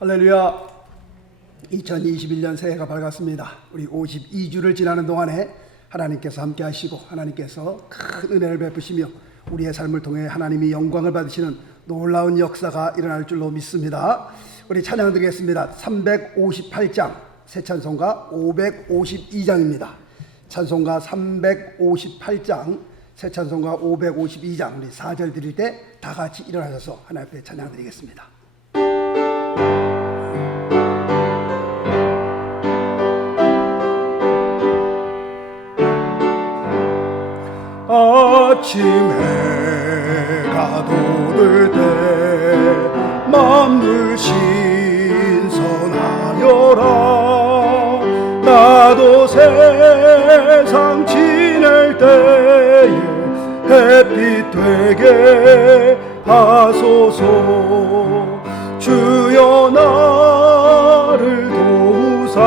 할렐루야. 2021년 새해가 밝았습니다. 우리 52주를 지나는 동안에 하나님께서 함께 하시고 하나님께서 큰 은혜를 베푸시며 우리의 삶을 통해 하나님이 영광을 받으시는 놀라운 역사가 일어날 줄로 믿습니다. 우리 찬양 드리겠습니다. 358장 새 찬송가 552장입니다. 찬송가 358장 새 찬송가 552장 우리 4절 드릴 때 다 같이 일어나셔서 하나님 앞에 찬양 드리겠습니다. 아침 해가 돋을 때 만물 신선하여라. 나도 세상 지낼 때에 햇빛 되게 하소서. 주여 나를 도우사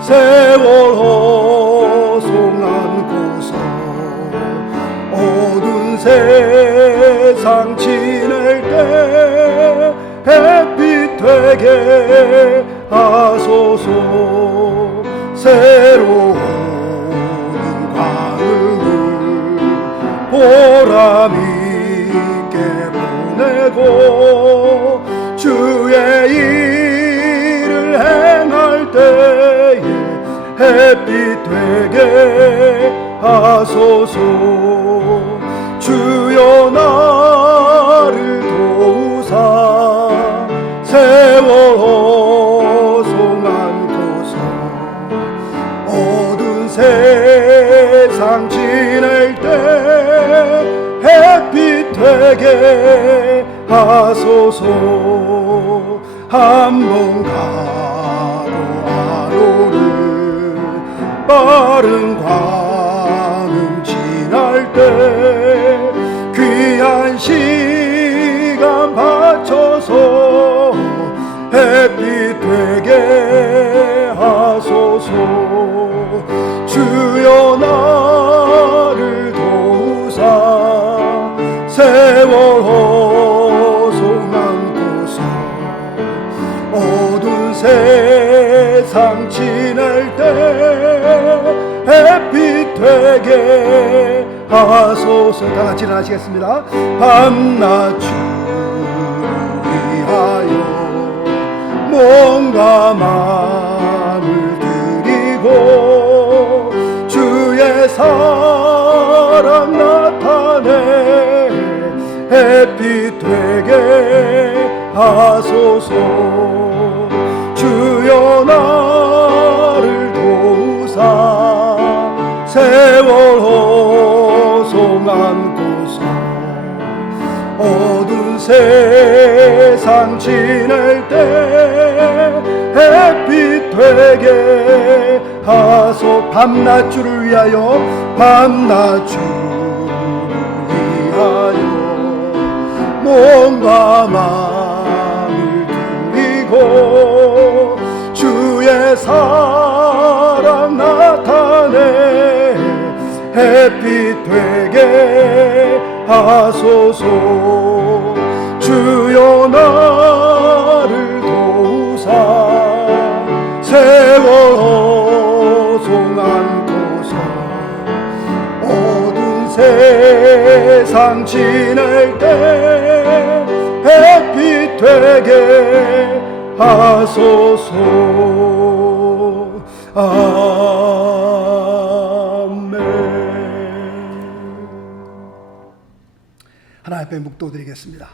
세월 허송한 어두운 세상 지낼 때 햇빛 되게 하소서. 새로운 관음을 보람 있게 보내고 주의 일을 행할 때에 햇빛 되게 하소서. 주여 나를 도우사 세월 허송한 어두운 세상 지낼 때 햇빛 되게 하소서. 한 번 가도 하루를 빠른 관음 지날 때 귀한 시간 바쳐서 햇빛 되게 하소서. 주여 나를 도우사 세월 허송한 어두운 세상 지낼 때 햇빛 되게 하소서. 다 같이 일어나시겠습니다. 밤낮 주를 위하여 몸과 마음을 드리고 주의 사랑 나타내 햇빛 되게 하소서. 주여 나를 도우사 세월 허송한 어두운 세상 지낼 때 햇빛 되게 하소. 밤낮 주를 위하여 밤낮 주를 위하여 몸과 마음을 드리고 주의 사랑 나타내 햇빛 되게 하소서. 주여 나를 도우사 세월 허송한 어두운 세상 지낼 때 햇빛 되게 하소서. 하나님 앞에 묵도드리겠습니다.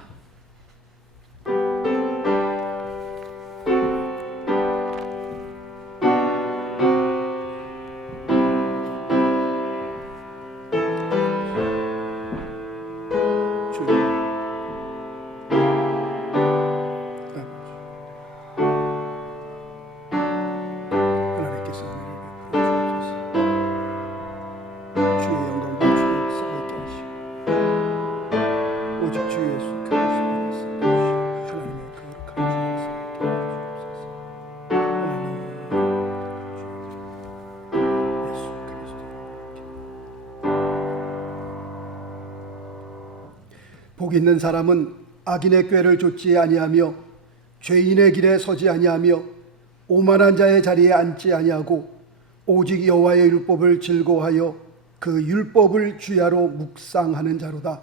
복 있는 사람은 악인의 꾀를 좇지 아니하며 죄인의 길에 서지 아니하며 오만한 자의 자리에 앉지 아니하고 오직 여호와의 율법을 즐거워하여 그 율법을 주야로 묵상하는 자로다.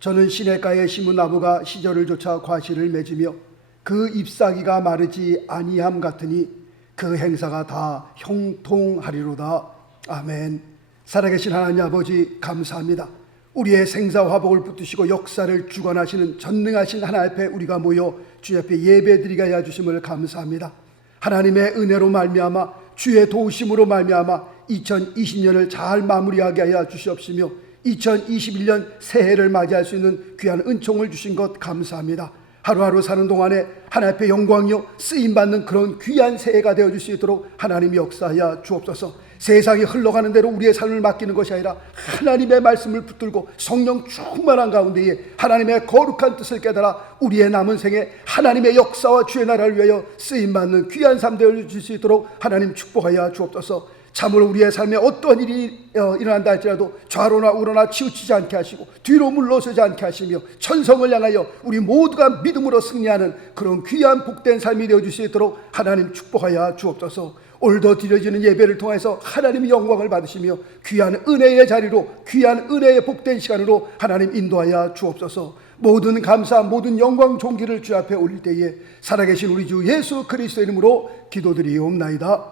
저는 시냇가에 심은 나무가 시절을 쫓아 과실을 맺으며 그 잎사귀가 마르지 아니함 같으니 그 행사가 다 형통하리로다. 아멘. 살아계신 하나님 아버지, 감사합니다. 우리의 생사화복을 붙드시고 역사를 주관하시는 전능하신 하나님 앞에 우리가 모여 주 앞에 예배드리게 하여 주심을 감사합니다. 하나님의 은혜로 말미암아 주의 도우심으로 말미암아 2020년을 잘 마무리하게 하여 주시옵시며 2021년 새해를 맞이할 수 있는 귀한 은총을 주신 것 감사합니다. 하루하루 사는 동안에 하나님 앞에 영광이요 쓰임받는 그런 귀한 새해가 되어줄 수 있도록 하나님이 역사하여 주옵소서. 세상이 흘러가는 대로 우리의 삶을 맡기는 것이 아니라 하나님의 말씀을 붙들고 성령 충만한 가운데에 하나님의 거룩한 뜻을 깨달아 우리의 남은 생에 하나님의 역사와 주의 나라를 위하여 쓰임받는 귀한 삶 되어줄 수 있도록 하나님 축복하여 주옵소서. 참으로 우리의 삶에 어떠한 일이 일어난다 할지라도 좌로나 우로나 치우치지 않게 하시고 뒤로 물러서지 않게 하시며 천성을 향하여 우리 모두가 믿음으로 승리하는 그런 귀한 복된 삶이 되어줄 수 있도록 하나님 축복하여 주옵소서. 오늘도 드려지는 예배를 통해서 하나님의 영광을 받으시며 귀한 은혜의 자리로 귀한 은혜의 복된 시간으로 하나님 인도하여 주옵소서. 모든 감사 모든 영광 존귀를 주 앞에 올릴 때에 살아계신 우리 주 예수 그리스도 이름으로 기도드리옵나이다.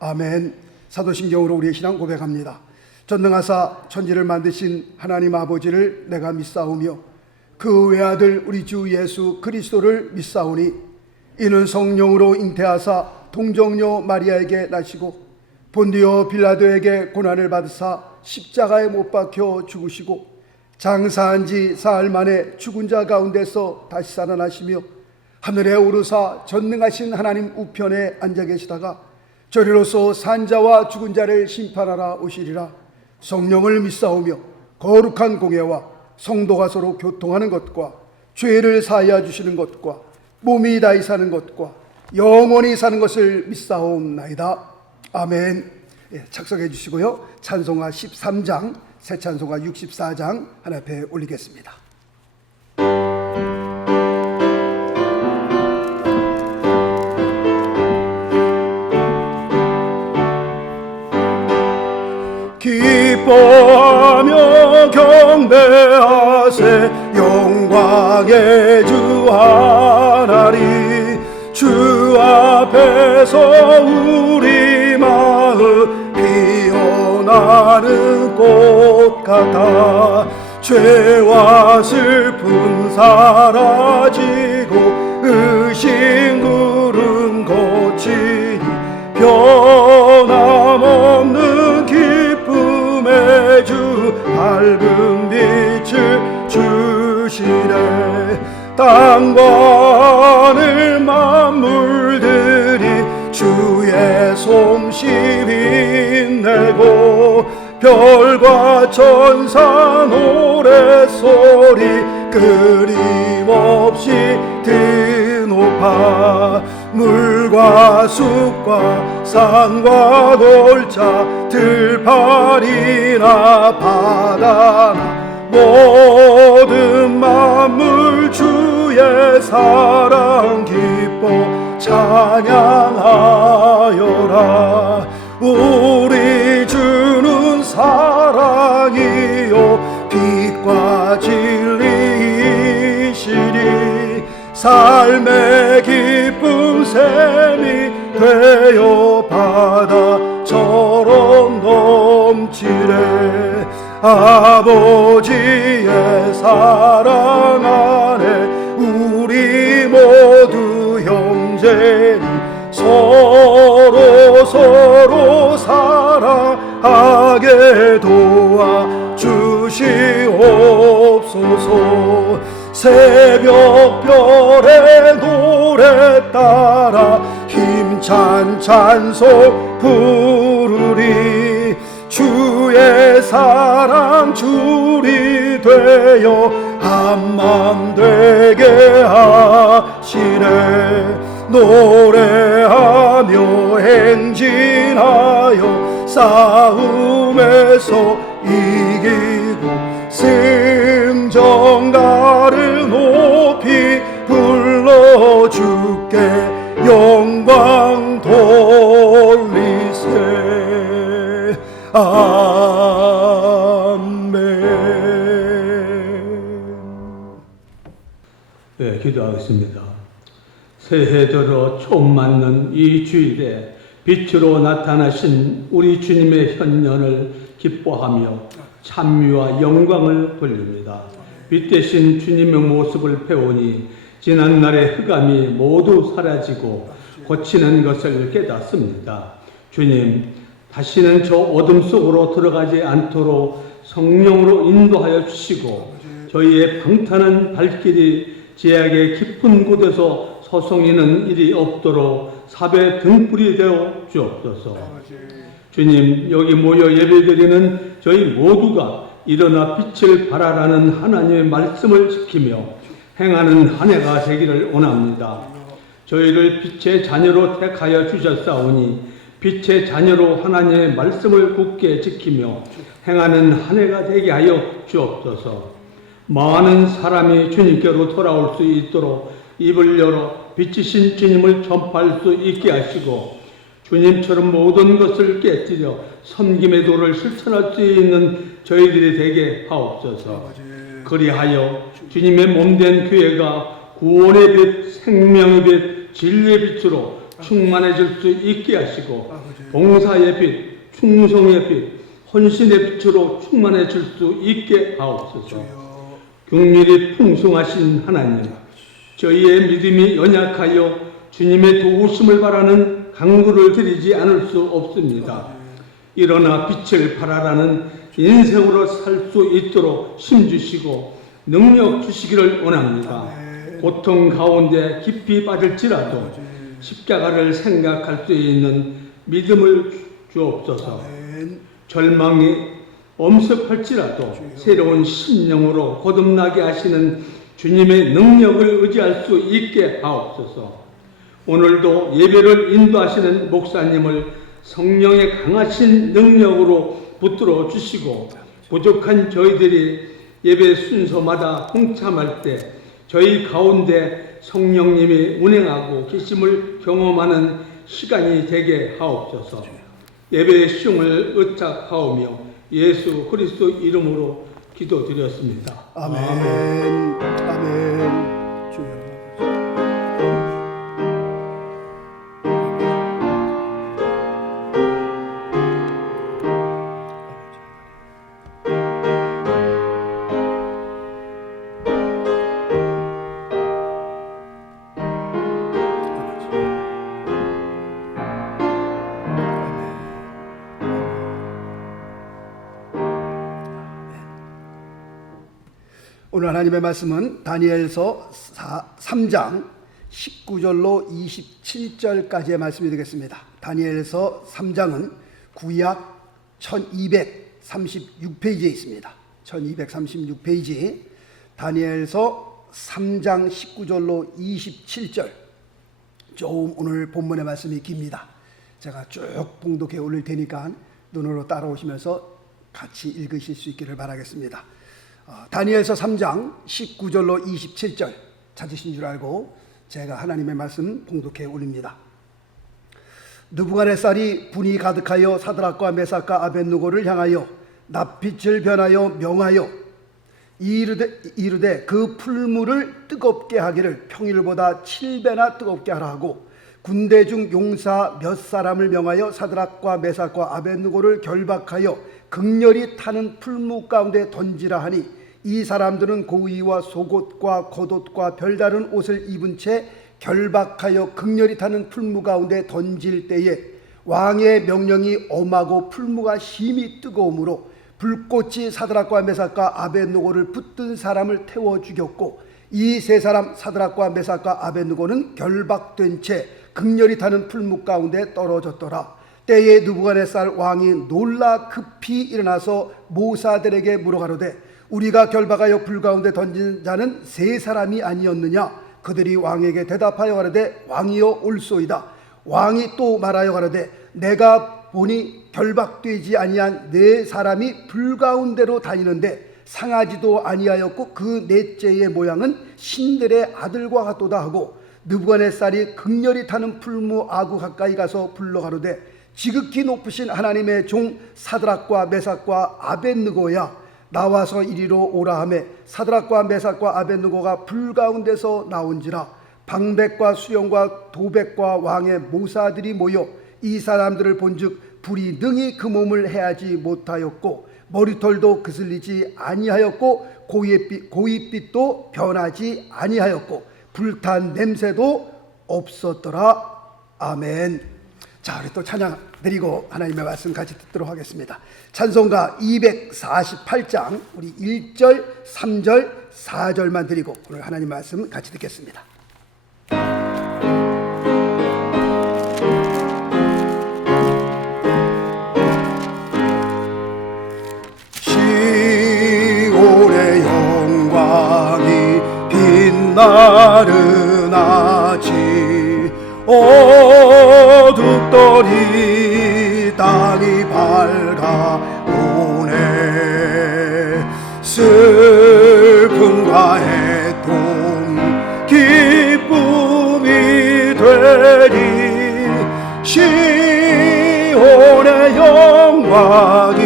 아멘. 사도신경으로 우리의 신앙 고백합니다. 전능하사 천지를 만드신 하나님 아버지를 내가 믿사오며 그 외아들 우리 주 예수 그리스도를 믿사오니 이는 성령으로 잉태하사 동정녀 마리아에게 나시고 본디오 빌라도에게 고난을 받으사 십자가에 못 박혀 죽으시고 장사한 지 사흘 만에 죽은 자 가운데서 다시 살아나시며 하늘에 오르사 전능하신 하나님 우편에 앉아 계시다가 저리로서 산자와 죽은 자를 심판하라 오시리라. 성령을 믿사오며 거룩한 공예와 성도가 서로 교통하는 것과 죄를 사하여 주시는 것과 몸이 다히 사는 것과 영원히 사는 것을 믿사옵나이다. 아멘. 착석해 주시고요. 찬송가 13장, 새 찬송가 64장 하나 앞에 올리겠습니다. 기뻐하며 경배하세 영광의 주 하나님. 주 앞에서 우리 마음 피어나는 꽃 같아 죄와 슬픔 사라지고 의심 구름 거치니 변함없는 기쁨의 주 밝은 빛을 주시네. 땅과 하늘 만물들이 주의 솜씨 빛내고 별과 천사 노랫소리 끊임없이 드높아 물과 숲과 산과 골짜 들판이나 바다나 모든 만물 주의 사랑 기뻐 찬양하여라. 우리 주는 사랑이요 빛과 진리이시니 삶의 기쁨 샘이 되어 바다처럼 넘치네. 아버지의 사랑 안에 우리 모두 형제니 서로 사랑하게 도와주시옵소서. 새벽별의 노래 따라 힘찬 찬송 부르리. 주의 사랑 줄이 되어 한맘 되게 하시네. 노래하며 행진하여 싸움에서 이기고 승전가를 높이 불러주 주께 영광 돌리세. 아멘. 네, 기도하겠습니다. 새해 들어 처음 맞는 이 주일에 빛으로 나타나신 우리 주님의 현년을 기뻐하며 찬미와 영광을 돌립니다. 빛 대신 주님의 모습을 배우니 지난날의 흑암이 모두 사라지고 고치는 것을 깨닫습니다. 주님, 다시는 저 어둠 속으로 들어가지 않도록 성령으로 인도하여 주시고 저희의 방탄한 발길이 제약의 깊은 곳에서 서성이는 일이 없도록 삽의 등불이 되어 주옵소서. 주님, 여기 모여 예배드리는 저희 모두가 일어나 빛을 발하라는 하나님의 말씀을 지키며 행하는 한 해가 되기를 원합니다. 저희를 빛의 자녀로 택하여 주셨사오니 빛의 자녀로 하나님의 말씀을 굳게 지키며 행하는 한 해가 되게 하여 주옵소서. 많은 사람이 주님께로 돌아올 수 있도록 입을 열어 빛이신 주님을 전파할 수 있게 하시고 주님처럼 모든 것을 깨뜨려 섬김의 도를 실천할 수 있는 저희들이 되게 하옵소서. 그리하여 주님의 몸된 교회가 구원의 빛, 생명의 빛, 진리의 빛으로 충만해질 수 있게 하시고 봉사의 빛, 충성의 빛, 헌신의 빛으로 충만해질 수 있게 하옵소서. 긍휼이 풍성하신 하나님, 저희의 믿음이 연약하여 주님의 도우심을 바라는 간구를 드리지 않을 수 없습니다. 일어나 빛을 발하라는 인생으로 살 수 있도록 힘주시고 능력 주시기를 원합니다. 고통 가운데 깊이 빠질지라도 십자가를 생각할 수 있는 믿음을 주옵소서. 절망이 엄습할지라도 새로운 심령으로 거듭나게 하시는 주님의 능력을 의지할 수 있게 하옵소서. 오늘도 예배를 인도하시는 목사님을 성령의 강하신 능력으로 붙들어 주시고 부족한 저희들이 예배 순서마다 동참할 때 저희 가운데 성령님이 운행하고 계심을 경험하는 시간이 되게 하옵소서. 예배의 시종을 의탁하오며 예수 그리스도 이름으로 기도드렸습니다. 아멘. 아멘. 주여. 오늘 하나님의 말씀은 다니엘서 3장 19절로 27절까지의 말씀이 되겠습니다. 다니엘서 3장은 구약 1236페이지에 있습니다. 1236페이지 다니엘서 3장 19절로 27절. 좀 오늘 본문의 말씀이 깁니다. 제가 쭉 봉독해 올릴 테니까 눈으로 따라오시면서 같이 읽으실 수 있기를 바라겠습니다. 다니엘서 3장 19절로 27절 찾으신 줄 알고 제가 하나님의 말씀 봉독해 올립니다. 느부갓네살이 분이 가득하여 사드락과 메삭과 아벳느고를 향하여 낯빛을 변하여 명하여 이르되 그 풀물을 뜨겁게 하기를 평일보다 7배나 뜨겁게 하라 하고 군대 중 용사 몇 사람을 명하여 사드락과 메삭과 아벳느고를 결박하여 극렬히 타는 풀무 가운데 던지라 하니 이 사람들은 고의와 속옷과 겉옷과 별다른 옷을 입은 채 결박하여 극렬히 타는 풀무 가운데 던질 때에 왕의 명령이 엄하고 풀무가 심히 뜨거우므로 불꽃이 사드락과 메삭과 아벳느고를 붙든 사람을 태워 죽였고 이 세 사람 사드락과 메삭과 아벳느고는 결박된 채 극렬히 타는 풀무 가운데 떨어졌더라. 때에 느부갓네살 왕이 놀라 급히 일어나서 모사들에게 물어가로되 우리가 결박하여 불 가운데 던진 자는 세 사람이 아니었느냐? 그들이 왕에게 대답하여 가로되 왕이여 올소이다. 왕이 또 말하여 가로되 내가 보니 결박되지 아니한 네 사람이 불 가운데로 다니는데 상하지도 아니하였고 그 넷째의 모양은 신들의 아들과 같도다 하고 느부갓네살이 극렬히 타는 풀무 아구 가까이 가서 불러가로되 지극히 높으신 하나님의 종 사드락과 메삭과 아벳느고야 나와서 이리로 오라 하매 사드락과 메삭과 아벳느고가 불 가운데서 나온지라 방백과 수령과 도백과 왕의 모사들이 모여 이 사람들을 본즉 불이 능히 그 몸을 해하지 못하였고 머리털도 그슬리지 아니하였고 고깃빛도 변하지 아니하였고 불탄 냄새도 없었더라. 아멘. 자, 우리 또 찬양 드리고 하나님의 말씀 같이 듣도록 하겠습니다. 찬송가 248장 우리 1절, 3절, 4절만 드리고 오늘 하나님 말씀 같이 듣겠습니다. 시온의 영광이 빛나르나지 어둡더니 땅이 밝아오네 슬픔과 애통 기쁨이 되리 시온의 영광이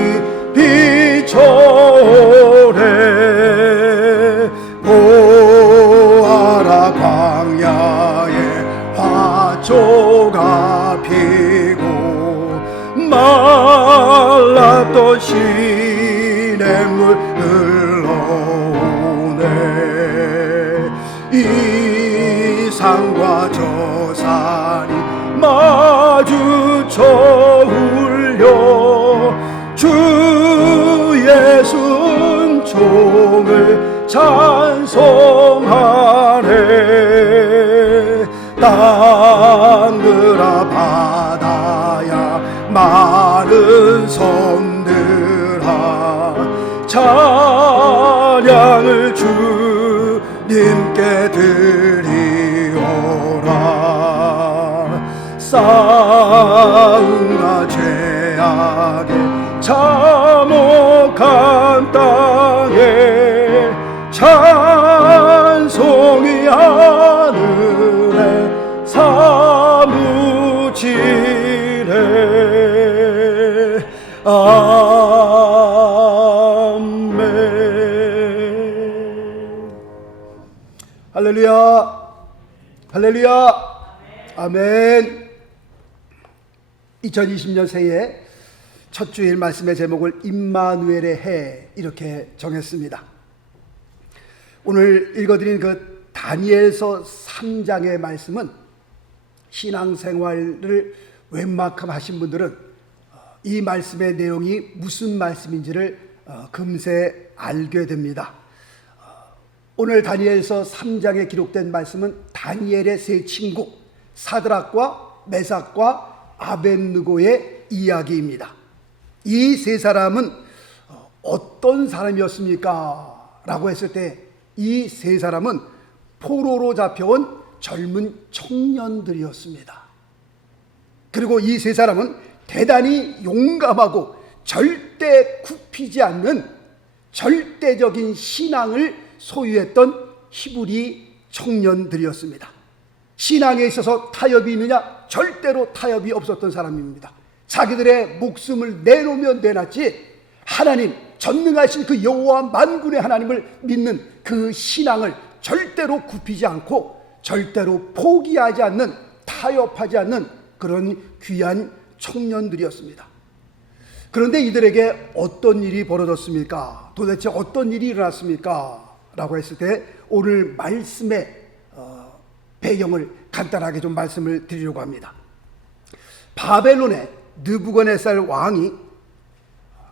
비춰오네 보아라 광야에 화초가 피고 말랐던 시냇물 흘러오네 이 산과 저 산이 마주쳐 울려 주 예수 은총을 찬송하네 땅들아 바다야 많은 섬들아 찬양을 주님께 드리오라 싸움과 죄악에 참혹한 땅에 찬송이 하늘에 사무치네 아멘. 할렐루야 할렐루야 아멘. 2020년 새해 첫 주일 말씀의 제목을 임마누엘의 해 이렇게 정했습니다. 오늘 읽어드린 그 다니엘서 3장의 말씀은 신앙생활을 웬만큼 하신 분들은 이 말씀의 내용이 무슨 말씀인지를 금세 알게 됩니다. 오늘 다니엘서 3장에 기록된 말씀은 다니엘의 세 친구 사드락과 메삭과 아벳느고의 이야기입니다. 이 세 사람은 어떤 사람이었습니까? 라고 했을 때 이 세 사람은 포로로 잡혀온 젊은 청년들이었습니다. 그리고 이 세 사람은 대단히 용감하고 절대 굽히지 않는 절대적인 신앙을 소유했던 히브리 청년들이었습니다. 신앙에 있어서 타협이 있느냐? 절대로 타협이 없었던 사람입니다. 자기들의 목숨을 내놓으면 내놨지 하나님 전능하신 그 여호와 만군의 하나님을 믿는 그 신앙을 절대로 굽히지 않고 절대로 포기하지 않는 타협하지 않는 그런 귀한 청년들이었습니다. 그런데 이들에게 어떤 일이 벌어졌습니까? 도대체 어떤 일이 일어났습니까? 라고 했을 때 오늘 말씀의 배경을 간단하게 좀 말씀을 드리려고 합니다. 바벨론의 느부갓네살 왕이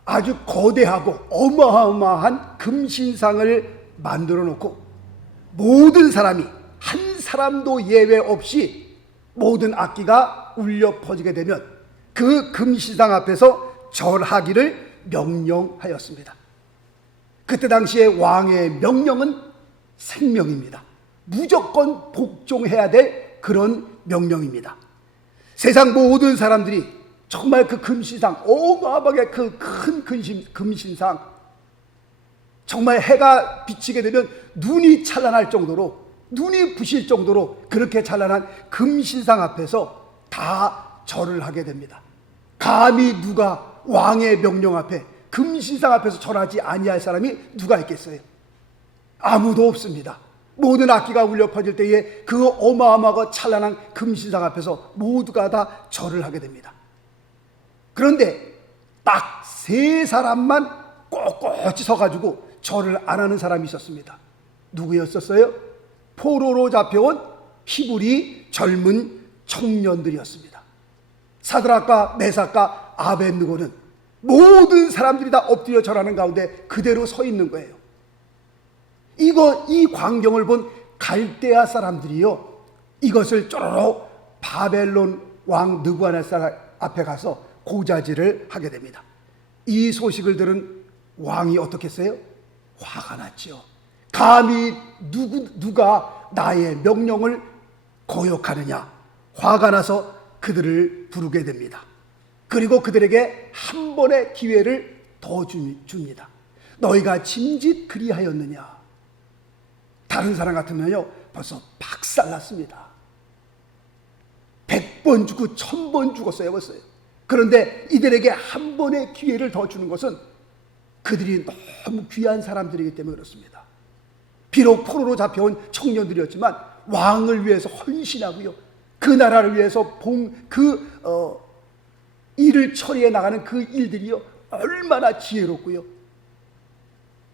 아주 거대하고 어마어마한 금신상을 만들어 놓고 모든 사람이 한 사람도 예외 없이 모든 악기가 울려 퍼지게 되면 그 금신상 앞에서 절하기를 명령하였습니다. 그때 당시에 왕의 명령은 생명입니다. 무조건 복종해야 될 그런 명령입니다. 세상 모든 사람들이 정말 그 금신상, 어마어마하게 그 큰 금신상, 정말 해가 비치게 되면 눈이 찬란할 정도로 눈이 부실 정도로 그렇게 찬란한 금신상 앞에서 다 절을 하게 됩니다. 감히 누가 왕의 명령 앞에 금신상 앞에서 절하지 아니할 사람이 누가 있겠어요? 아무도 없습니다. 모든 악기가 울려 퍼질 때에 그 어마어마하고 찬란한 금신상 앞에서 모두가 다 절을 하게 됩니다. 그런데 딱 세 사람만 꼿꼿이 서가지고 절을 안 하는 사람이 있었습니다. 누구였었어요? 포로로 잡혀온 히브리 젊은 청년들이었습니다. 사드락과 메삭과 아벳느고는 모든 사람들이 다 엎드려 절하는 가운데 그대로 서 있는 거예요. 이 광경을 본 갈대아 사람들이요, 이것을 쪼로록 바벨론 왕 느부갓네살 앞에 가서 고자질을 하게 됩니다. 이 소식을 들은 왕이 어떻게 했어요? 화가 났죠. 감히 누가 나의 명령을 거역하느냐. 화가 나서 그들을 부르게 됩니다. 그리고 그들에게 한 번의 기회를 더 줍니다. 너희가 짐짓 그리하였느냐. 다른 사람 같으면요 벌써 박살났습니다. 100번 죽고 1000번 죽었어요 벌써요. 그런데 이들에게 한 번의 기회를 더 주는 것은 그들이 너무 귀한 사람들이기 때문에 그렇습니다. 비록 포로로 잡혀온 청년들이었지만 왕을 위해서 헌신하고요, 그 나라를 위해서 일을 처리해 나가는 그 일들이요 얼마나 지혜롭고요,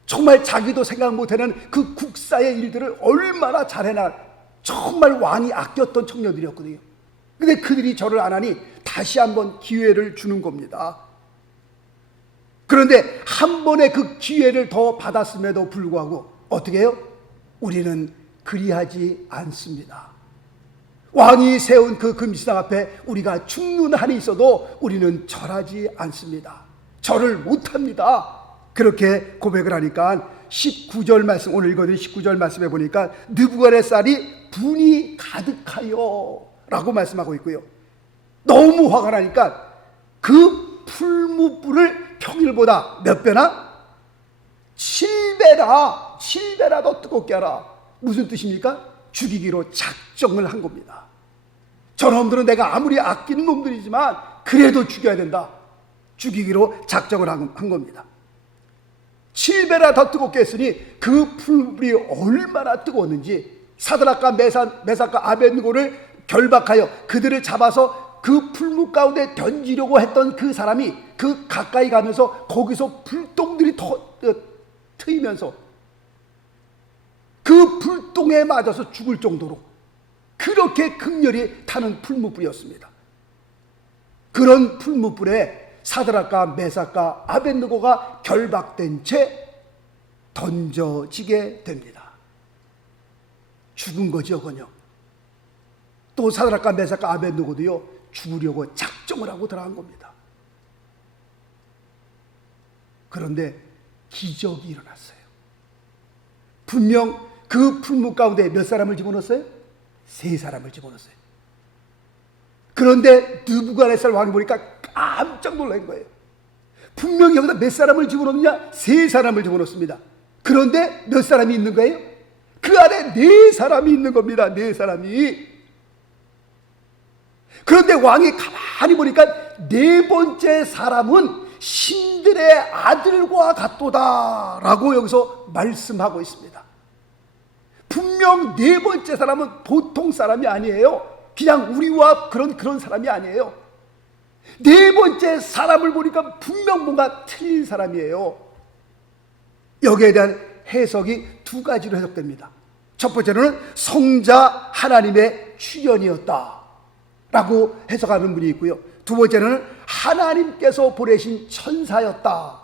정말 자기도 생각 못하는 그 국사의 일들을 얼마나 잘해나, 정말 왕이 아꼈던 청년들이었거든요. 근데 그들이 절을 안 하니 다시 한번 기회를 주는 겁니다. 그런데 한 번의 그 기회를 더 받았음에도 불구하고 어떻게 해요? 우리는 그리하지 않습니다. 왕이 세운 그 금신상 앞에 우리가 죽는 한이 있어도 우리는 절하지 않습니다. 절을 못합니다. 그렇게 고백을 하니까 19절 말씀, 오늘 읽어드린 19절 말씀에 보니까 느부갓네살이 분이 가득하여 라고 말씀하고 있고요, 너무 화가 나니까 그 풀무불을 평일보다 몇 배나? 7배나 더 뜨겁게 하라. 무슨 뜻입니까? 죽이기로 작정을 한 겁니다. 저놈들은 내가 아무리 아끼는 놈들이지만 그래도 죽여야 된다. 죽이기로 작정을 한 겁니다. 7배나 더 뜨겁게 했으니 그 풀불이 얼마나 뜨거웠는지 사드락과 메삭과 아벳느고를 결박하여 그들을 잡아서 그 풀무 가운데 던지려고 했던 그 사람이 그 가까이 가면서 거기서 불똥들이 트이면서 그 불똥에 맞아서 죽을 정도로 그렇게 극렬히 타는 풀무불이었습니다. 그런 풀무불에 사드락과 메삭과 아벳느고가 결박된 채 던져지게 됩니다. 죽은 거죠, 그냥. 또 사드락과 메삭과 아벳느고도요 죽으려고 작정을 하고 들어간 겁니다. 그런데 기적이 일어났어요. 분명 그 풀무 가운데 몇 사람을 집어넣었어요? 3사람을 집어넣었어요. 그런데 느부갓네살 왕이 보니까 깜짝 놀란 거예요. 분명히 여기다 몇 사람을 집어넣느냐? 3사람을 집어넣습니다. 그런데 몇 사람이 있는 거예요? 그 안에 4사람이 있는 겁니다. 4사람이. 그런데 왕이 가만히 보니까 4번째 사람은 신들의 아들과 같도다 라고 여기서 말씀하고 있습니다. 분명 4번째 사람은 보통 사람이 아니에요. 그냥 우리와 그런 사람이 아니에요. 4번째 사람을 보니까 분명 뭔가 틀린 사람이에요. 여기에 대한 해석이 2가지로 해석됩니다. 첫 번째로는 성자 하나님의 출현이었다 라고 해석하는 분이 있고요, 두 번째는 하나님께서 보내신 천사였다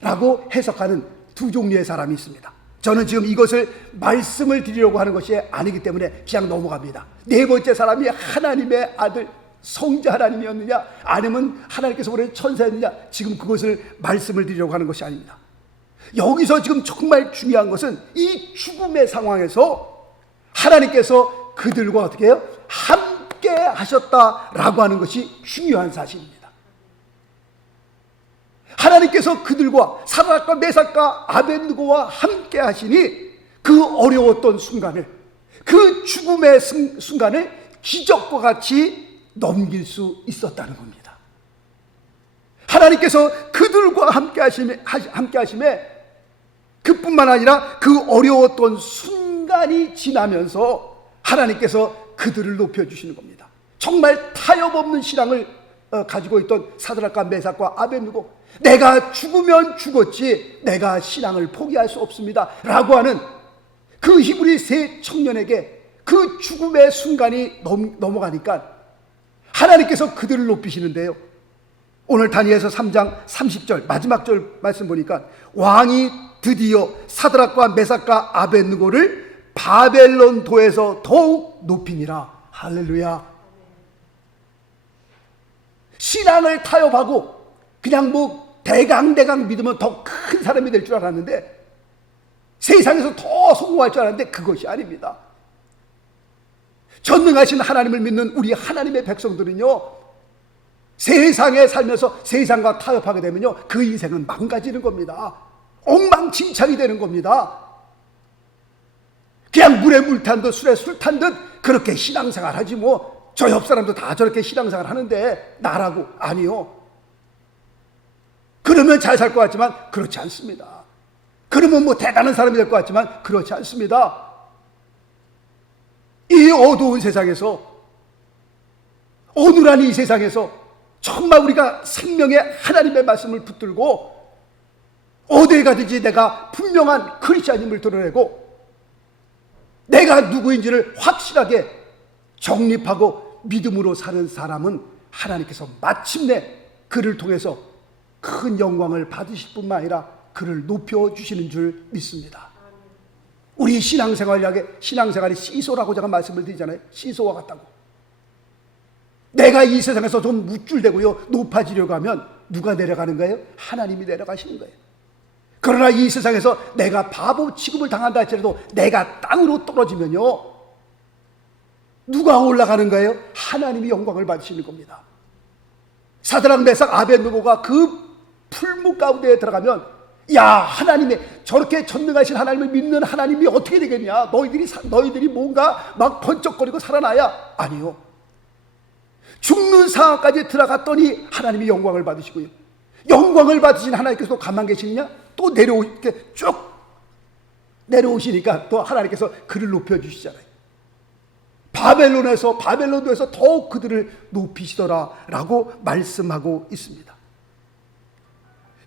라고 해석하는 2종류의 사람이 있습니다. 저는 지금 이것을 말씀을 드리려고 하는 것이 아니기 때문에 그냥 넘어갑니다. 4번째 사람이 하나님의 아들 성자 하나님이었느냐 아니면 하나님께서 보내신 천사였느냐, 지금 그것을 말씀을 드리려고 하는 것이 아닙니다. 여기서 지금 정말 중요한 것은 이 죽음의 상황에서 하나님께서 그들과 어떻게 해요? 함께 하셨다라고 하는 것이 중요한 사실입니다. 하나님께서 그들과 사드락과 메삭과 아벳느고와 함께 하시니 그 어려웠던 순간을, 그 죽음의 순간을 기적과 같이 넘길 수 있었다는 겁니다. 하나님께서 그들과 함께 하심에 그뿐만 아니라 그 어려웠던 순간이 지나면서 하나님께서 그들을 높여주시는 겁니다. 정말 타협없는 신앙을 가지고 있던 사드락과 메삭과 아벳느고, 내가 죽으면 죽었지 내가 신앙을 포기할 수 없습니다 라고 하는 그 히브리 세 청년에게 그 죽음의 순간이 넘어가니까 하나님께서 그들을 높이시는데요, 오늘 다니엘서 3장 30절 마지막 절 말씀 보니까 왕이 드디어 사드락과 메삭과 아벳느고를 바벨론 도에서 더욱 높이니라. 할렐루야. 신앙을 타협하고 그냥 뭐 대강 믿으면 더 큰 사람이 될 줄 알았는데, 세상에서 더 성공할 줄 알았는데 그것이 아닙니다. 전능하신 하나님을 믿는 우리 하나님의 백성들은요, 세상에 살면서 세상과 타협하게 되면요 그 인생은 망가지는 겁니다. 엉망진창이 되는 겁니다. 그냥 물에 물 탄 듯 술에 술 탄 듯 그렇게 신앙생활 하지 뭐. 저 옆 사람도 다 저렇게 신앙생활 하는데 나라고. 아니요. 그러면 잘 살 것 같지만 그렇지 않습니다. 그러면 뭐 대단한 사람이 될 것 같지만 그렇지 않습니다. 이 어두운 세상에서, 어눌한 이 세상에서 정말 우리가 생명의 하나님의 말씀을 붙들고 어디에 가든지 내가 분명한 크리스찬임을 드러내고 내가 누구인지를 확실하게 정립하고 믿음으로 사는 사람은 하나님께서 마침내 그를 통해서 큰 영광을 받으실 뿐만 아니라 그를 높여주시는 줄 믿습니다. 우리 신앙생활이 시소라고 제가 말씀을 드리잖아요. 시소와 같다고. 내가 이 세상에서 좀 무줄되고요 높아지려고 하면 누가 내려가는 거예요? 하나님이 내려가시는 거예요. 그러나 이 세상에서 내가 바보 취급을 당한다 할지라도 내가 땅으로 떨어지면요 누가 올라가는 거예요? 하나님이 영광을 받으시는 겁니다. 사드락 메삭 아벳느고가 그 풀무 가운데에 들어가면, 야, 하나님의 저렇게 전능하신 하나님을 믿는 하나님이 어떻게 되겠냐? 너희들이 뭔가 막 번쩍거리고 살아나야? 아니요. 죽는 상황까지 들어갔더니 하나님이 영광을 받으시고요. 영광을 받으신 하나님께서 가만 계시느냐? 또 이렇게 쭉 내려오시니까 또 하나님께서 그를 높여주시잖아요. 바벨론도에서 더욱 그들을 높이시더라 라고 말씀하고 있습니다.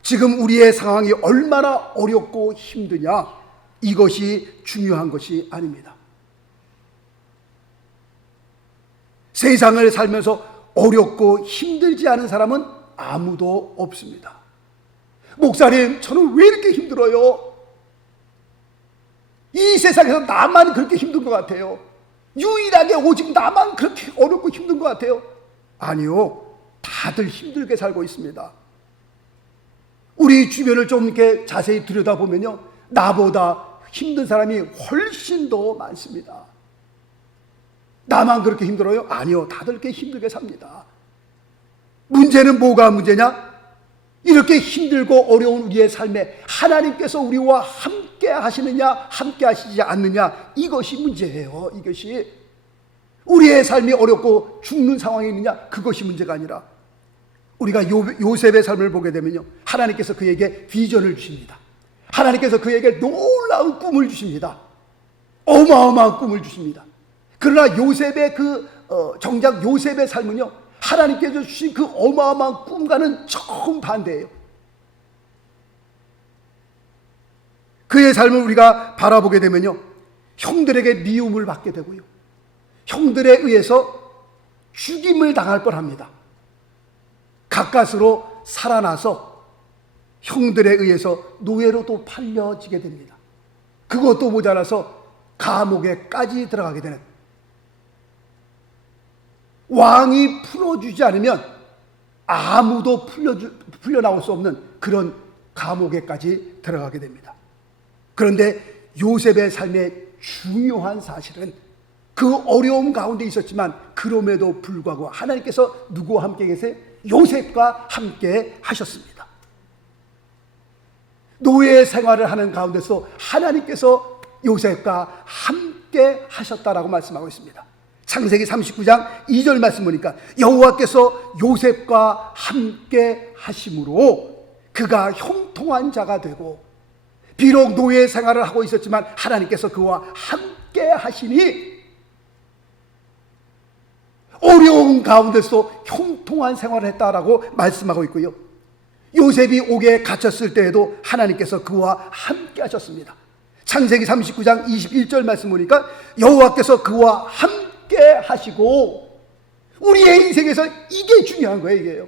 지금 우리의 상황이 얼마나 어렵고 힘드냐, 이것이 중요한 것이 아닙니다. 세상을 살면서 어렵고 힘들지 않은 사람은 아무도 없습니다. 목사님, 저는 왜 이렇게 힘들어요? 이 세상에서 나만 그렇게 힘든 것 같아요. 유일하게 오직 나만 그렇게 어렵고 힘든 것 같아요. 아니요, 다들 힘들게 살고 있습니다. 우리 주변을 좀 이렇게 자세히 들여다보면요 나보다 힘든 사람이 훨씬 더 많습니다. 나만 그렇게 힘들어요? 아니요, 다들 이렇게 힘들게 삽니다. 문제는 뭐가 문제냐? 이렇게 힘들고 어려운 우리의 삶에 하나님께서 우리와 함께 하시느냐 함께 하시지 않느냐, 이것이 문제예요. 이것이 우리의 삶이 어렵고 죽는 상황이 있느냐, 그것이 문제가 아니라 우리가 요셉의 삶을 보게 되면요 하나님께서 그에게 비전을 주십니다. 하나님께서 그에게 놀라운 꿈을 주십니다. 어마어마한 꿈을 주십니다. 그러나 요셉의 정작 요셉의 삶은요 하나님께서 주신 그 어마어마한 꿈과는 정반대예요. 그의 삶을 우리가 바라보게 되면요 형들에게 미움을 받게 되고요 형들에 의해서 죽임을 당할 뻔합니다. 가까스로 살아나서 형들에 의해서 노예로도 팔려지게 됩니다. 그것도 모자라서 감옥에까지 들어가게 되는, 왕이 풀어주지 않으면 아무도 풀려나올 수 없는 그런 감옥에까지 들어가게 됩니다. 그런데 요셉의 삶의 중요한 사실은 그 어려움 가운데 있었지만 그럼에도 불구하고 하나님께서 누구와 함께 계세요? 요셉과 함께 하셨습니다. 노예 생활을 하는 가운데서 하나님께서 요셉과 함께 함께 하셨다라고 말씀하고 있습니다. 창세기 39장 2절 말씀 보니까 여호와께서 요셉과 함께 하심으로 그가 형통한 자가 되고, 비록 노예 생활을 하고 있었지만 하나님께서 그와 함께 하시니 어려운 가운데서 형통한 생활을 했다라고 말씀하고 있고요. 요셉이 옥에 갇혔을 때에도 하나님께서 그와 함께 하셨습니다. 창세기 39장 21절 말씀 보니까 여호와께서 그와 함께 하시고, 우리의 인생에서 이게 중요한 거예요. 이게요.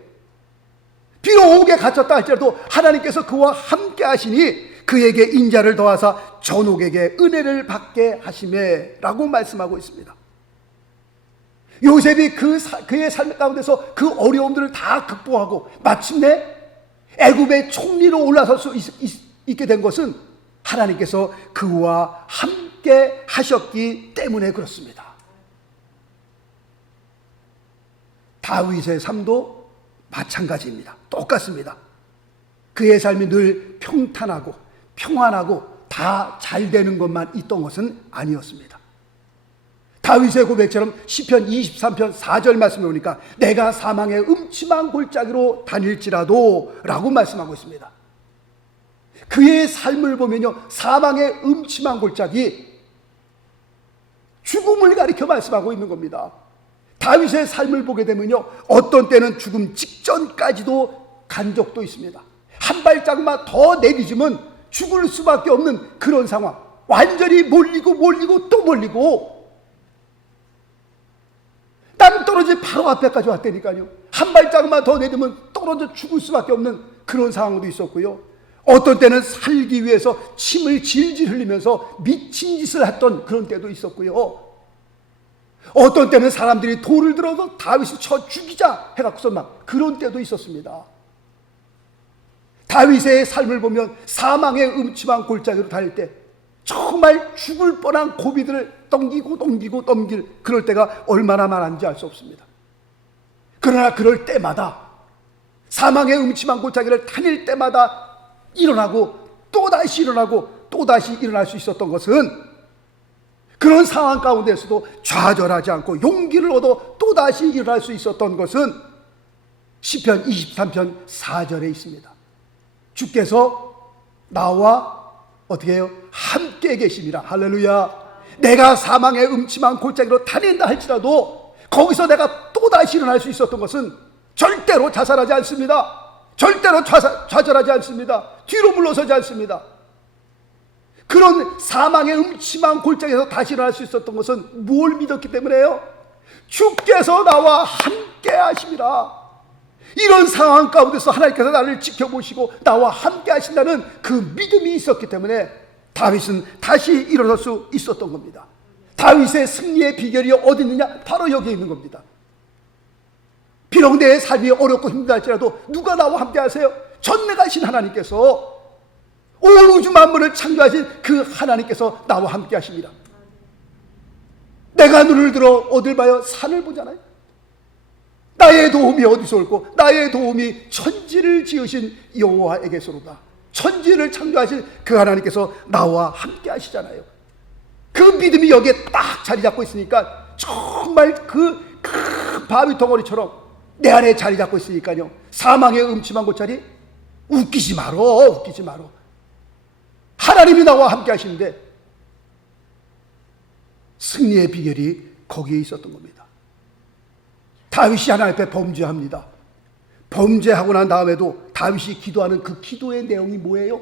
비록 옥에 갇혔다 할지라도 하나님께서 그와 함께 하시니 그에게 인자를 더하사 전옥에게 은혜를 받게 하시매 라고 말씀하고 있습니다. 요셉이 그의 삶 가운데서 그 어려움들을 다 극복하고 마침내 애굽의 총리로 올라설 수 있게 된 것은 하나님께서 그와 함께 하셨기 때문에 그렇습니다. 다윗의 삶도 마찬가지입니다. 똑같습니다. 그의 삶이 늘 평탄하고 평안하고 다 잘 되는 것만 있던 것은 아니었습니다. 다윗의 고백처럼 시편 23편 4절 말씀에 보니까 내가 사망의 음침한 골짜기로 다닐지라도 라고 말씀하고 있습니다. 그의 삶을 보면요, 사망의 음침한 골짜기, 죽음을 가리켜 말씀하고 있는 겁니다. 다윗의 삶을 보게 되면요, 어떤 때는 죽음 직전까지도 간 적도 있습니다. 한 발짝만 더 내디지면 죽을 수밖에 없는 그런 상황, 완전히 몰리고 또 몰리고 땅 떨어지 바로 앞에까지 왔다니까요. 한 발짝만 더 내디면 떨어져 죽을 수밖에 없는 그런 상황도 있었고요. 어떤 때는 살기 위해서 침을 질질 흘리면서 미친 짓을 했던 그런 때도 있었고요. 어떤 때는 사람들이 돌을 들어서 다윗을 쳐 죽이자 해갖고서 막 그런 때도 있었습니다. 다윗의 삶을 보면 사망의 음침한 골짜기로 다닐 때 정말 죽을 뻔한 고비들을 넘길 그럴 때가 얼마나 많은지 알 수 없습니다. 그러나 그럴 때마다, 사망의 음침한 골짜기를 다닐 때마다 일어나고 또다시 일어나고 또다시 일어날 수 있었던 것은, 그런 상황 가운데서도 좌절하지 않고 용기를 얻어 또다시 일어날 수 있었던 것은 시편 23편 4절에 있습니다. 주께서 나와 어떻게 해요? 함께 계심이라. 할렐루야. 내가 사망의 음침한 골짜기로 다닌다 할지라도 거기서 내가 또다시 일어날 수 있었던 것은 절대로 자살하지 않습니다. 절대로 좌절하지 않습니다. 뒤로 물러서지 않습니다. 그런 사망의 음침한 골짜기에서 다시 일어날 수 있었던 것은 무엇을 믿었기 때문에요? 주께서 나와 함께 하심이라. 이런 상황 가운데서 하나님께서 나를 지켜보시고 나와 함께 하신다는 그 믿음이 있었기 때문에 다윗은 다시 일어설 수 있었던 겁니다. 다윗의 승리의 비결이 어디 있느냐? 바로 여기에 있는 겁니다. 비록 내 삶이 어렵고 힘들다 할지라도 누가 나와 함께 하세요? 전능하신 하나님께서, 온 우주 만물을 창조하신 그 하나님께서 나와 함께 하십니다. 내가 눈을 들어 어딜 봐요? 산을 보잖아요. 나의 도움이 어디서 올고, 나의 도움이 천지를 지으신 여호와에게서로다. 천지를 창조하신 그 하나님께서 나와 함께 하시잖아요. 그 믿음이 여기에 딱 자리 잡고 있으니까 정말 그 큰 바위 덩어리처럼 내 안에 자리 잡고 있으니까요, 사망의 음침한 골짜기 웃기지 말어. 하나님이 나와 함께 하시는데 승리의 비결이 거기에 있었던 겁니다. 다윗이 하나님 앞에 범죄합니다. 범죄하고 난 다음에도 다윗이 기도하는 그 기도의 내용이 뭐예요?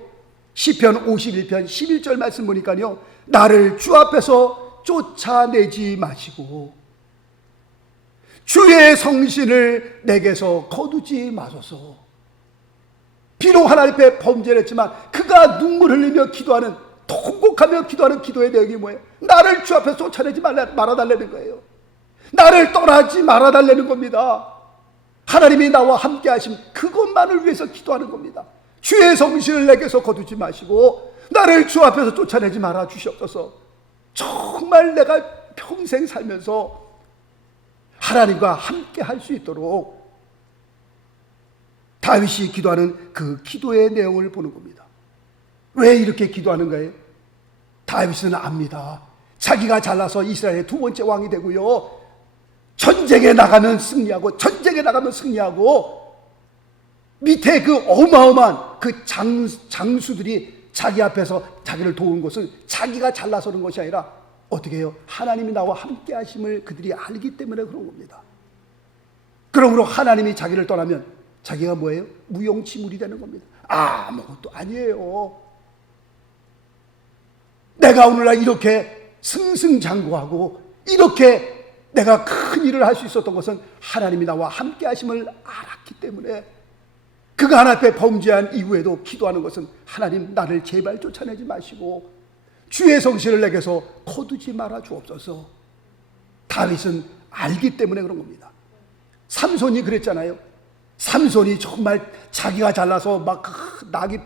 시편 51편 11절 말씀 보니까요, 나를 주 앞에서 쫓아내지 마시고 주의 성신을 내게서 거두지 마소서. 비록 하나님 앞에 범죄를 했지만 그가 눈물 흘리며 기도하는, 통곡하며 기도하는 기도의 내용이 뭐예요? 나를 주 앞에서 쫓아내지 말아달라는 거예요. 나를 떠나지 말아달라는 겁니다. 하나님이 나와 함께 하심, 그것만을 위해서 기도하는 겁니다. 주의 성신을 내게서 거두지 마시고 나를 주 앞에서 쫓아내지 말아 주시옵소서. 정말 내가 평생 살면서 하나님과 함께 할 수 있도록 다윗이 기도하는 그 기도의 내용을 보는 겁니다. 왜 이렇게 기도하는 거예요? 다윗은 압니다. 자기가 잘나서 이스라엘의 두 번째 왕이 되고요. 전쟁에 나가면 승리하고 전쟁에 나가면 승리하고 밑에 그 어마어마한 그 장수들이 자기 앞에서 자기를 도우는 것은 자기가 잘나서 그런 것이 아니라 어떻게 해요? 하나님이 나와 함께 하심을 그들이 알기 때문에 그런 겁니다. 그러므로 하나님이 자기를 떠나면 자기가 뭐예요? 무용지물이 되는 겁니다. 아무것도 아니에요. 내가 오늘날 이렇게 승승장구하고 이렇게 내가 큰 일을 할 수 있었던 것은 하나님이 나와 함께 하심을 알았기 때문에 그가 하나님 앞에 범죄한 이후에도 기도하는 것은 하나님 나를 제발 쫓아내지 마시고 주의 성실을 내게서 거두지 말아 주옵소서. 다윗은 알기 때문에 그런 겁니다. 삼손이 그랬잖아요. 삼손이 정말 자기가 잘나서 막 나귀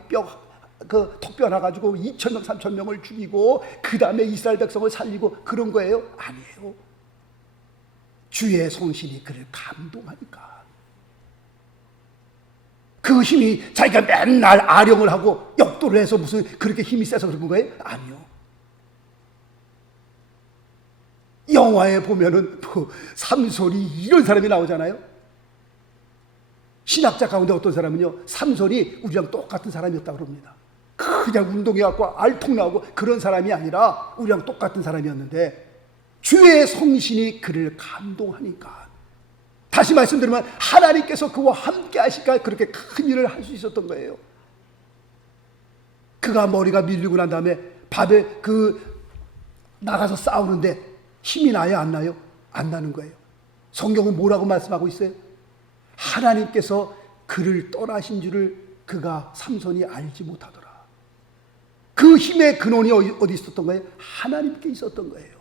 그 턱뼈 나가지고 2,000명 3,000명을 죽이고 그 다음에 이스라엘 백성을 살리고 그런 거예요? 아니에요. 주의 성실이 그를 감동하니까. 그 힘이 자기가 맨날 아령을 하고 역도를 해서 무슨 그렇게 힘이 세서 그런 거예요? 아니요. 영화에 보면은 삼손이 이런 사람이 나오잖아요. 신학자 가운데 어떤 사람은요, 삼손이 우리랑 똑같은 사람이었다고 그럽니다. 그냥 운동해갖고 알통 나오고 그런 사람이 아니라 우리랑 똑같은 사람이었는데 주의 성신이 그를 감동하니까, 다시 말씀드리면 하나님께서 그와 함께 하시니까 그렇게 큰 일을 할 수 있었던 거예요. 그가 머리가 밀리고 난 다음에 밥에 나가서 싸우는데 힘이 나요, 안 나요? 안 나는 거예요. 성경은 뭐라고 말씀하고 있어요? 하나님께서 그를 떠나신 줄을 그가 삼손이 알지 못하더라. 그 힘의 근원이 어디 있었던 거예요? 하나님께 있었던 거예요.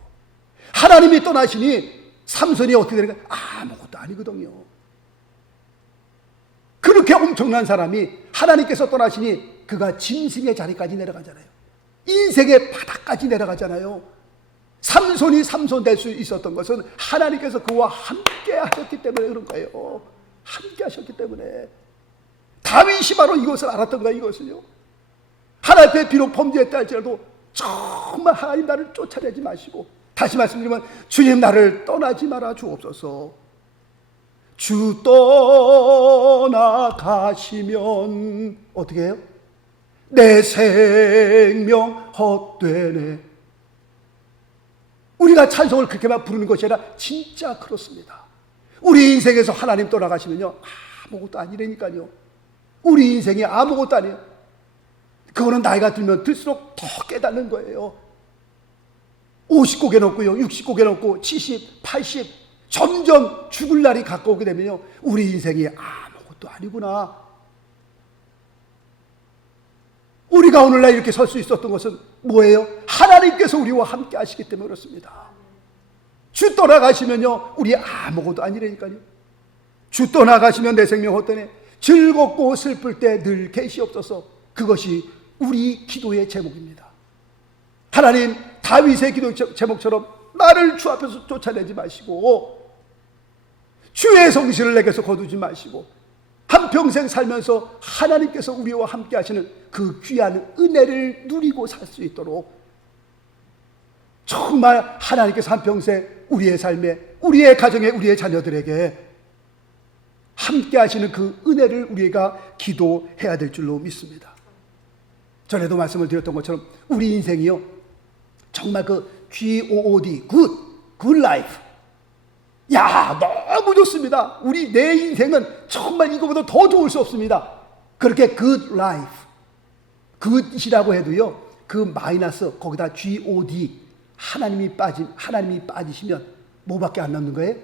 하나님이 떠나시니 삼손이 어떻게 되는 거예요? 아무것도 아니거든요. 그렇게 엄청난 사람이 하나님께서 떠나시니 그가 짐승의 자리까지 내려가잖아요. 인생의 바닥까지 내려가잖아요. 삼손이 삼손 될 수 있었던 것은 하나님께서 그와 함께 하셨기 때문에 그런 거예요. 함께 하셨기 때문에. 다윗이 바로 이것을 알았던 거예요. 이것을요. 하나님 앞에 비록 범죄했다 할지라도 정말 하나님 나를 쫓아내지 마시고, 다시 말씀드리면 주님 나를 떠나지 말아 주옵소서. 주 떠나가시면 어떻게 해요? 내 생명 헛되네. 우리가 찬송을 그렇게만 부르는 것이 아니라 진짜 그렇습니다. 우리 인생에서 하나님 떠나가시면요, 아무것도 아니라니까요. 우리 인생이 아무것도 아니에요. 그거는 나이가 들면 들수록 더 깨닫는 거예요. 50곡에 넘고요, 60곡에 넘고 70, 80 점점 죽을 날이 가까우게 되면요, 우리 인생이 아무것도 아니구나. 우리가 오늘날 이렇게 설 수 있었던 것은 뭐예요? 하나님께서 우리와 함께 하시기 때문에 그렇습니다. 주 떠나가시면요, 우리 아무것도 아니라니까요. 주 떠나가시면 내 생명 헛되네. 즐겁고 슬플 때 늘 계시옵소서. 그것이 우리 기도의 제목입니다. 하나님, 다윗의 기도 제목처럼 나를 주 앞에서 쫓아내지 마시고 주의 성실을 내게서 거두지 마시고 한평생 살면서 하나님께서 우리와 함께 하시는 그 귀한 은혜를 누리고 살 수 있도록 정말 하나님께서 한평생 우리의 삶에, 우리의 가정에, 우리의 자녀들에게 함께 하시는 그 은혜를 우리가 기도해야 될 줄로 믿습니다. 전에도 말씀을 드렸던 것처럼 우리 인생이요, 정말 그 GOOD, good life. 야, 너무 좋습니다. 내 인생은 정말 이거보다 더 좋을 수 없습니다. 그렇게 good life, good이라고 해도요, 그 마이너스 거기다 GOD, 하나님이 빠지시면 뭐밖에 안 남는 거예요?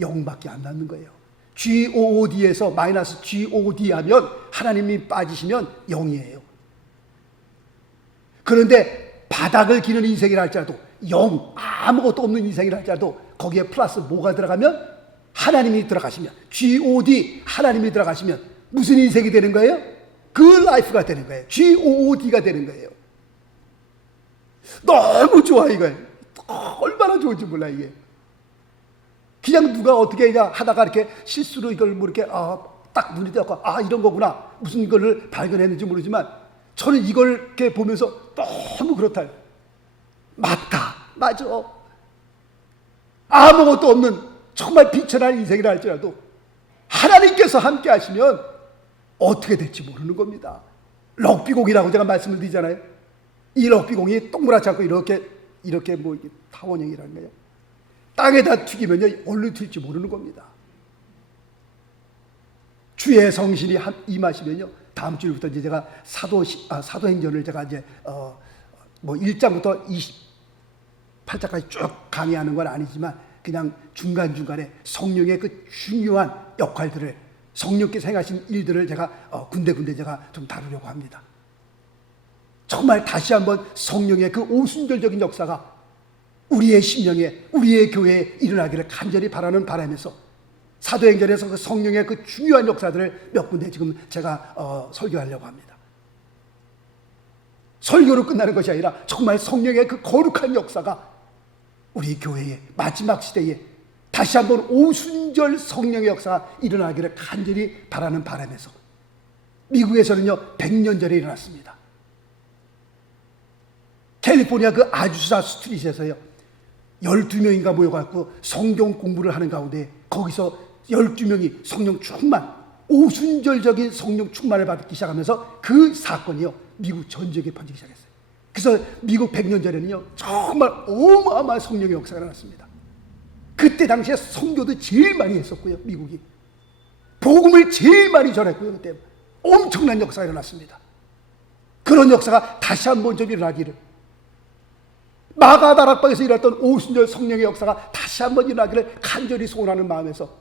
0밖에 안 남는 거예요. GOD에서 마이너스 GOD 하면 하나님이 빠지시면 0이에요. 그런데 바닥을 기는 인생이라 할지라도 0, 아무것도 없는 인생이라 할지라도 거기에 플러스 뭐가 들어가면 하나님이 들어가시면, GOD, 하나님이 들어가시면 무슨 인생이 되는 거예요? 그 라이프가 되는 거예요. GOD가 되는 거예요. 너무 좋아 이거예요. 얼마나 좋은지 몰라 이게. 그냥 누가 어떻게 그냥 하다가 이렇게 실수로 이걸 뭐 이렇게 딱 눈이 띄었고 이런 거구나, 무슨 이거를 발견했는지 모르지만 저는 이걸 이렇게 보면서 너무 그렇다. 맞다. 맞아. 아무것도 없는 정말 비천한 인생이라 할지라도 하나님께서 함께 하시면 어떻게 될지 모르는 겁니다. 럭비공이라고 제가 말씀을 드리잖아요. 이 럭비공이 동그랗지 않고 이렇게 뭐 타원형이라는 거예요. 땅에다 튀기면요 얼른 튈지 모르는 겁니다. 주의 성신이 임하시면요 다음 주부터 이제 제가 사도행전을 제가 이제 뭐 1장부터 28장까지 쭉 강의하는 건 아니지만 그냥 중간중간에 성령의 그 중요한 역할들을 성령께서 행하신 일들을 제가 군데군데 제가 좀 다루려고 합니다. 정말 다시 한번 성령의 그 오순절적인 역사가 우리의 심령에 우리의 교회에 일어나기를 간절히 바라는 바람에서 사도행전에서 그 성령의 그 중요한 역사들을 몇 군데 지금 제가 설교하려고 합니다. 설교로 끝나는 것이 아니라 정말 성령의 그 거룩한 역사가 우리 교회의 마지막 시대에 다시 한번 오순절 성령의 역사가 일어나기를 간절히 바라는 바람에서 미국에서는요 100년 전에 일어났습니다. 캘리포니아 그 아주사 스트릿에서요 12명인가 모여갖고 성경 공부를 하는 가운데 거기서 12명이 성령 충만, 오순절적인 성령 충만을 받기 시작하면서 그 사건이요 미국 전 지역에 퍼지기 시작했어요. 그래서 미국 100년 전에는요 정말 어마어마한 성령의 역사가 일어났습니다. 그때 당시에 선교도 제일 많이 했었고요. 미국이 복음을 제일 많이 전했고요. 그때 엄청난 역사가 일어났습니다. 그런 역사가 다시 한번 좀 일어나기를, 마가다락방에서 일어났던 오순절 성령의 역사가 다시 한번 일어나기를 간절히 소원하는 마음에서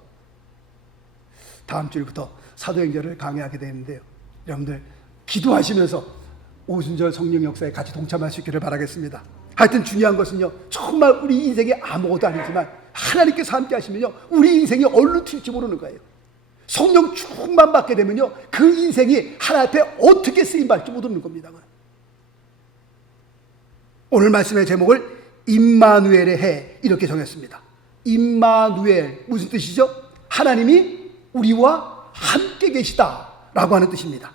다음 주부터 사도행전을 강의하게 되는데요. 여러분들 기도하시면서 오순절 성령 역사에 같이 동참할 수 있기를 바라겠습니다. 하여튼 중요한 것은요 정말 우리 인생에 아무것도 아니지만 하나님께서 함께 하시면요 우리 인생이 얼른 튈지 모르는 거예요. 성령 충만 받게 되면요 그 인생이 하나님 앞에 어떻게 쓰임받을지 모르는 겁니다. 오늘 말씀의 제목을 임마누엘의 해 이렇게 정했습니다. 임마누엘 무슨 뜻이죠? 하나님이 우리와 함께 계시다 라고 하는 뜻입니다.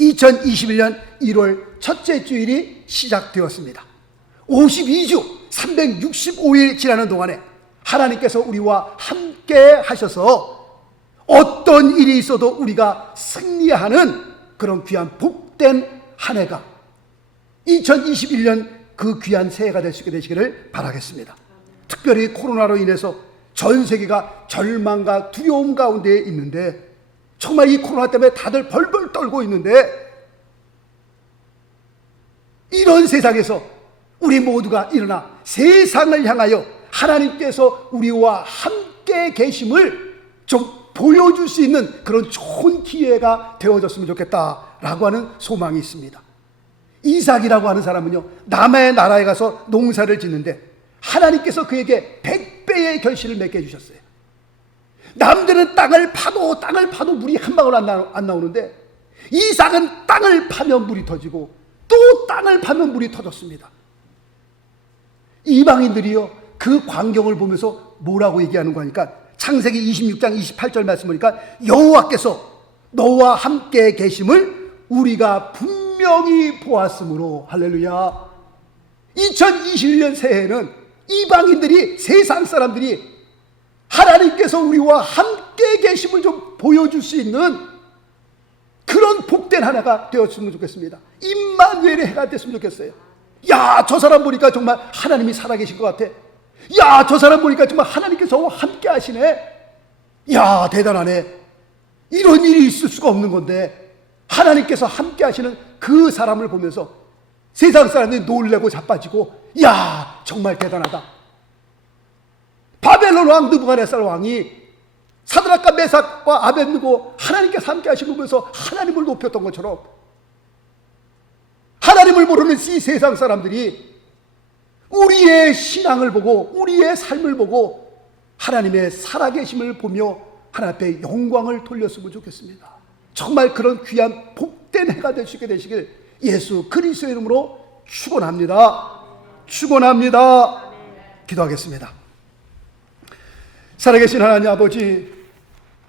2021년 1월 첫째 주일이 시작되었습니다. 52주 365일 지나는 동안에 하나님께서 우리와 함께 하셔서 어떤 일이 있어도 우리가 승리하는 그런 귀한 복된 한 해가 2021년 그 귀한 새해가 될 수 있게 되시기를 바라겠습니다. 특별히 코로나로 인해서 전 세계가 절망과 두려움 가운데 있는데 정말 이 코로나 때문에 다들 벌벌 떨고 있는데 이런 세상에서 우리 모두가 일어나 세상을 향하여 하나님께서 우리와 함께 계심을 좀 보여줄 수 있는 그런 좋은 기회가 되어졌으면 좋겠다라고 하는 소망이 있습니다. 이삭이라고 하는 사람은요 남의 나라에 가서 농사를 짓는데 하나님께서 그에게 100배의 결실을 맺게 해주셨어요. 남들은 땅을 파도 물이 한 방울 안 나오는데 이삭은 땅을 파면 물이 터지고 또 땅을 파면 물이 터졌습니다. 이방인들이요 그 광경을 보면서 뭐라고 얘기하는 거니까 창세기 26장 28절 말씀 보니까 여호와께서 너와 함께 계심을 우리가 분명히 보았으므로 할렐루야. 2021년 새해에는 이방인들이 세상 사람들이 하나님께서 우리와 함께 계심을 좀 보여줄 수 있는 그런 복된 하나가 되었으면 좋겠습니다. 임마누엘의 해가 됐으면 좋겠어요. 야, 저 사람 보니까 정말 하나님이 살아계신 것 같아. 야, 저 사람 보니까 정말 하나님께서 저와 함께 하시네. 야, 대단하네. 이런 일이 있을 수가 없는 건데 하나님께서 함께 하시는 그 사람을 보면서 세상 사람들이 놀래고 자빠지고 야, 정말 대단하다. 바벨론 왕 느부갓네살 왕이 사드락과 메삭과 아벳느고 하나님께서 함께 하시는 걸 보면서 하나님을 높였던 것처럼 하나님을 모르는 이 세상 사람들이 우리의 신앙을 보고 우리의 삶을 보고 하나님의 살아계심을 보며 하나님 앞에 영광을 돌렸으면 좋겠습니다. 정말 그런 귀한 복된 해가 될 수 있게 되시길 예수 그리스도의 이름으로 축원합니다. 축원합니다. 기도하겠습니다. 살아계신 하나님 아버지,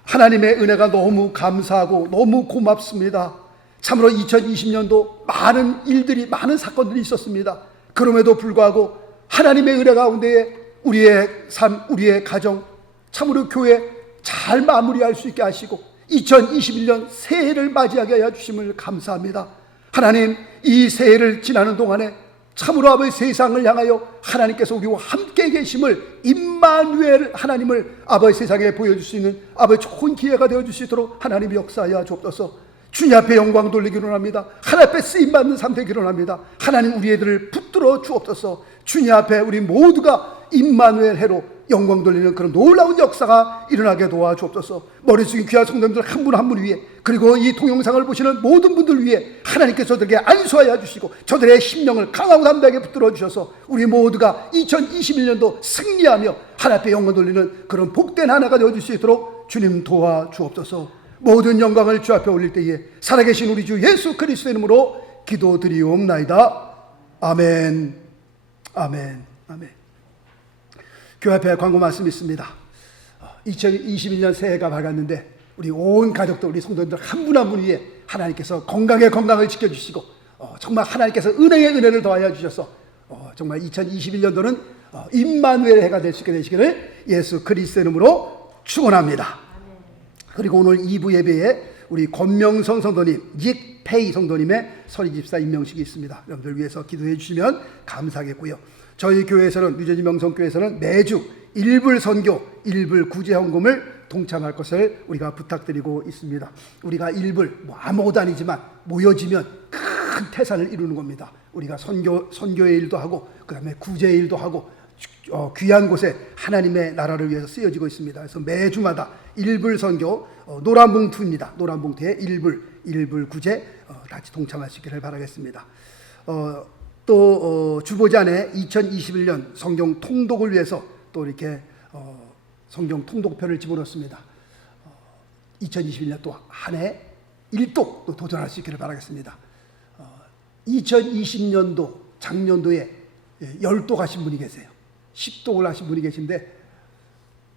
하나님의 은혜가 너무 감사하고 너무 고맙습니다. 참으로 2020년도 많은 일들이 많은 사건들이 있었습니다. 그럼에도 불구하고 하나님의 은혜 가운데에 우리의 삶, 우리의 가정, 참으로 교회 잘 마무리할 수 있게 하시고 2021년 새해를 맞이하게 하여 주심을 감사합니다. 하나님, 이 새해를 지나는 동안에 참으로 아버지 세상을 향하여 하나님께서 우리와 함께 계심을, 임마누엘 하나님을 아버지 세상에 보여줄 수 있는 아버지 좋은 기회가 되어줄 수 있도록 하나님이 역사하여 주옵소서. 주님 앞에 영광 돌리기로 합니다. 하나님 앞에 쓰임받는 삶 되기로 합니다. 하나님, 우리 애들을 붙들어 주옵소서. 주님 앞에 우리 모두가 임마누엘 해로 영광 돌리는 그런 놀라운 역사가 일어나게 도와주옵소서. 머리 숙인 귀한 성도님들 한 분 한 분 위에, 그리고 이 동영상을 보시는 모든 분들 위에 하나님께서 저들에게 안수하여 주시고 저들의 심령을 강하고 담대하게 붙들어 주셔서 우리 모두가 2021년도 승리하며 하나님 앞에 영광 돌리는 그런 복된 하나가 되어줄 수 있도록 주님 도와주옵소서. 모든 영광을 주 앞에 올릴 때에 살아계신 우리 주 예수 그리스도의 이름으로 기도드리옵나이다. 아멘, 아멘, 아멘. 교회 앞에 광고 말씀이 있습니다. 2021년 새해가 밝았는데 우리 온 가족들, 우리 성도님들 한 분 한 분 위에 하나님께서 건강을 지켜주시고 정말 하나님께서 은혜를 더하여 주셔서 정말 2021년도는 임마누엘 해가 될 수 있게 되시기를 예수 그리스도의 이름으로 축원합니다. 그리고 오늘 2부 예배에 우리 권명선 성도님, 닉페이 성도님의 서리집사 임명식이 있습니다. 여러분들 위해서 기도해 주시면 감사하겠고요. 저희 교회에서는, 뉴저지 명성교회에서는 매주 일불 선교, 일불 구제 헌금을 동참할 것을 우리가 부탁드리고 있습니다. 우리가 일불 아무것도 아니지만 모여지면 큰 태산을 이루는 겁니다. 우리가 선교의 일도 하고 그 다음에 구제의 일도 하고 귀한 곳에 하나님의 나라를 위해서 쓰여지고 있습니다. 그래서 매주마다 일불 선교, 노란 봉투입니다. 노란 봉투에 일불 구제 같이 동참하시기를 바라겠습니다. 또 주보잔에 2021년 성경 통독을 위해서 또 이렇게 성경 통독표를 집어넣습니다. 2021년 또 한 해 1독 또 도전할 수 있기를 바라겠습니다. 2020년도 작년도에 10독 하신 분이 계세요. 10독을 하신 분이 계신데,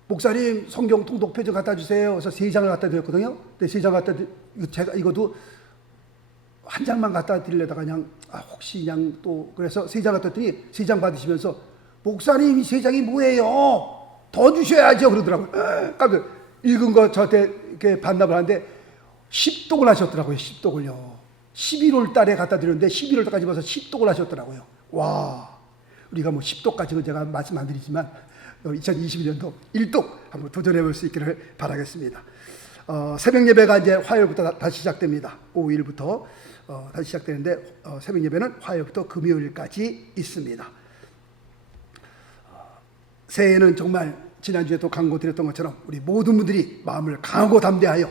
목사님 성경 통독표 좀 갖다 주세요. 그래서 3장을 갖다 드렸거든요. 근데 3장 갖다 제가 이것도 한 장만 갖다 드리려다가 그냥 혹시 그냥 또 그래서 3장 갖다 드렸더니 3장 받으시면서 목사님 이 3장이 뭐예요? 더 주셔야죠 그러더라고요. 깜짝 읽은 거 저한테 이렇게 반납을 하는데 10독을 하셨더라고요. 10독을요. 11월 달에 갖다 드렸는데 11월 달까지 봐서 10독을 하셨더라고요. 와, 우리가 뭐 10독까지는 제가 말씀 안 드리지만 2021년도 1독 한번 도전해 볼 수 있기를 바라겠습니다. 새벽 예배가 이제 화요일부터 다시 시작됩니다. 5일부터 다시 시작되는데 새벽 예배는 화요일부터 금요일까지 있습니다. 새해에는 정말 지난주에 또 강구드렸던 것처럼 우리 모든 분들이 마음을 강하고 담대하여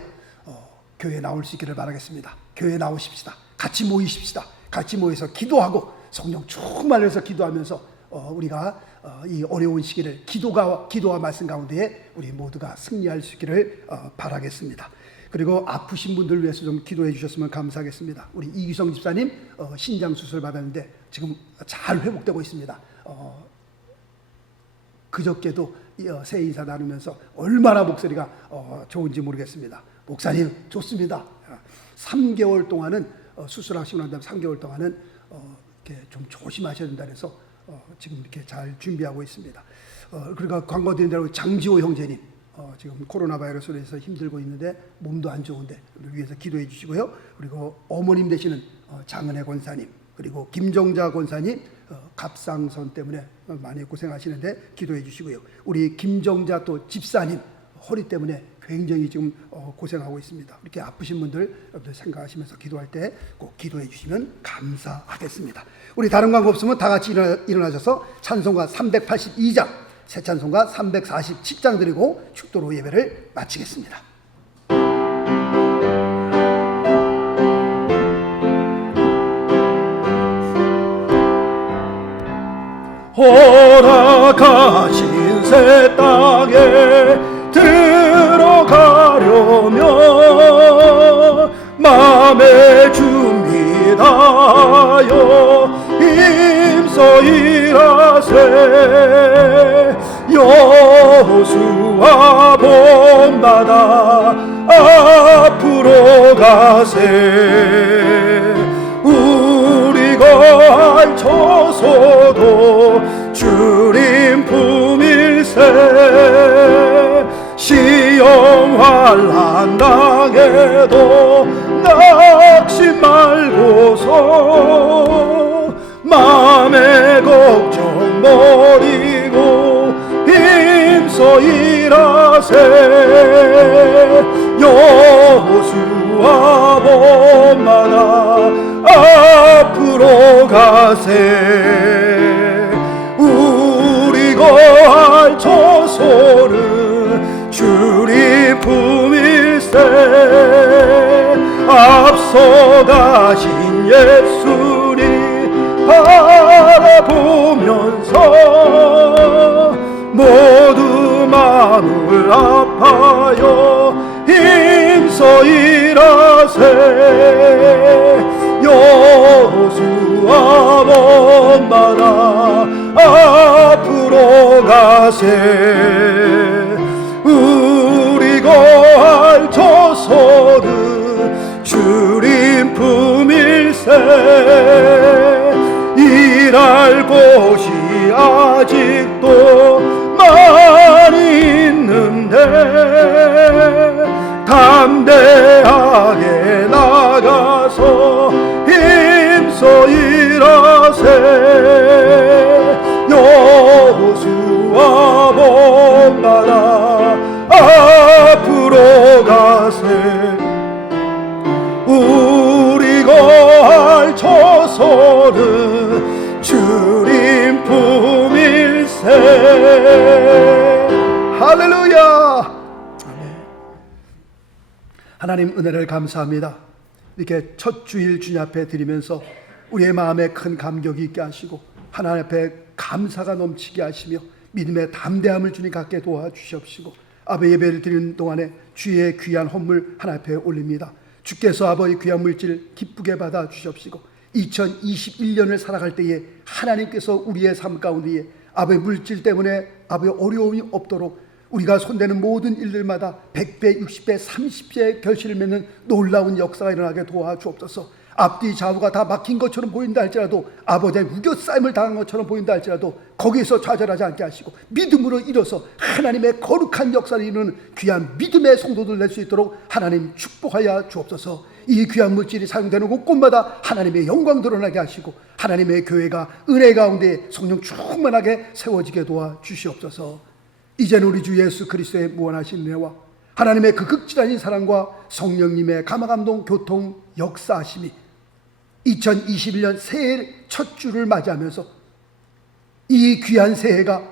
교회에 나올 수 있기를 바라겠습니다. 교회에 나오십시다. 같이 모이십시다. 같이 모여서 기도하고 성령 충만해서 기도하면서 우리가 이 어려운 시기를 기도와 말씀 가운데에 우리 모두가 승리할 수 있기를 바라겠습니다. 그리고 아프신 분들을 위해서 좀 기도해 주셨으면 감사하겠습니다. 우리 이규성 집사님 신장 수술 받았는데 지금 잘 회복되고 있습니다. 그저께도 새해 인사 나누면서 얼마나 목소리가 좋은지 모르겠습니다. 목사님 좋습니다. 3개월 동안은 수술하시고 난 다음 3개월 동안은 이렇게 좀 조심하셔야 된다 그래서 지금 이렇게 잘 준비하고 있습니다. 그러니까 광고 드린 대로 장지호 형제님 지금 코로나 바이러스로 해서 힘들고 있는데 몸도 안 좋은데 위해서 기도해 주시고요. 그리고 어머님 되시는 장은혜 권사님, 그리고 김정자 권사님 갑상선 때문에 많이 고생하시는데 기도해 주시고요. 우리 김정자 또 집사님 허리 때문에 굉장히 지금 고생하고 있습니다. 이렇게 아프신 분들 여러분들 생각하시면서 기도할 때 꼭 기도해 주시면 감사하겠습니다. 우리 다른 광고 없으면 다 같이 일어나셔서 찬송가 382장, 새 찬송가 347장 드리고 축도로 예배를 마치겠습니다. 허락하신 새 땅에 들어가려면 마음의 준비 다하여 힘써 일하세. 여호수아 본받아 앞으로 가세. 우리가 알쳐서도 주 환난 당해도 낙심 말고서 맘의 걱정 버리고 힘써 일하세. 여호수아 봄마다 앞으로 가세. 우리 거할 처소는 주리 품일세. 앞서 가신 예수님 바라보면서 모두 마음을 아파요 힘써 일하세. 여호수아 봄마다 앞으로 가세. 우리 거할 처소는 주님 품일세. 일할 곳이 아직도 많이 있는데 담대하게 나가서 힘써 일하세. 여호수아 봄마다 앞으로 가세. 우리 거할 처소는 주님 품일세. 할렐루야. 하나님 은혜를 감사합니다. 이렇게 첫 주일 주님 앞에 드리면서 우리의 마음에 큰 감격이 있게 하시고 하나님 앞에 감사가 넘치게 하시며 믿음의 담대함을 주님 갖게 도와주시옵시고 아버지 예배를 드리는 동안에 주의 귀한 헌물 하나님 앞에 올립니다. 주께서 아버지 귀한 물질 기쁘게 받아 주시옵시고 2021년을 살아갈 때에 하나님께서 우리의 삶 가운데에 아버지 물질 때문에 아버지 어려움이 없도록 우리가 손대는 모든 일들마다 100배, 60배, 30배의 결실을 맺는 놀라운 역사가 일어나게 도와주옵소서. 앞뒤 좌우가 다 막힌 것처럼 보인다 할지라도 아버지의 무교싸임을 당한 것처럼 보인다 할지라도 거기에서 좌절하지 않게 하시고 믿음으로 일어서 하나님의 거룩한 역사를 이루는 귀한 믿음의 성도들 낼 수 있도록 하나님 축복하여 주옵소서. 이 귀한 물질이 사용되는 곳곳마다 하나님의 영광 드러나게 하시고 하나님의 교회가 은혜 가운데 성령 충만하게 세워지게 도와주시옵소서. 이제는 우리 주 예수 그리스도의 무한하신 은혜와 하나님의 그 극진하신 사랑과 성령님의 감화감동 교통 역사하심이 2021년 새해 첫 주를 맞이하면서 이 귀한 새해가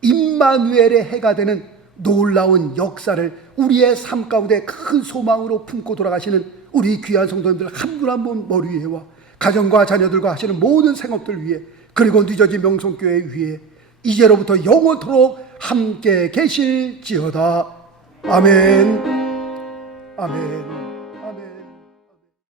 임마누엘의 해가 되는 놀라운 역사를 우리의 삶 가운데 큰 소망으로 품고 돌아가시는 우리 귀한 성도님들 한 분 한 분 머리 위에와 가정과 자녀들과 하시는 모든 생업들 위해 그리고 늦어진 명성교회 위에 이제로부터 영원토록 함께 계실지어다. 아멘. 아멘.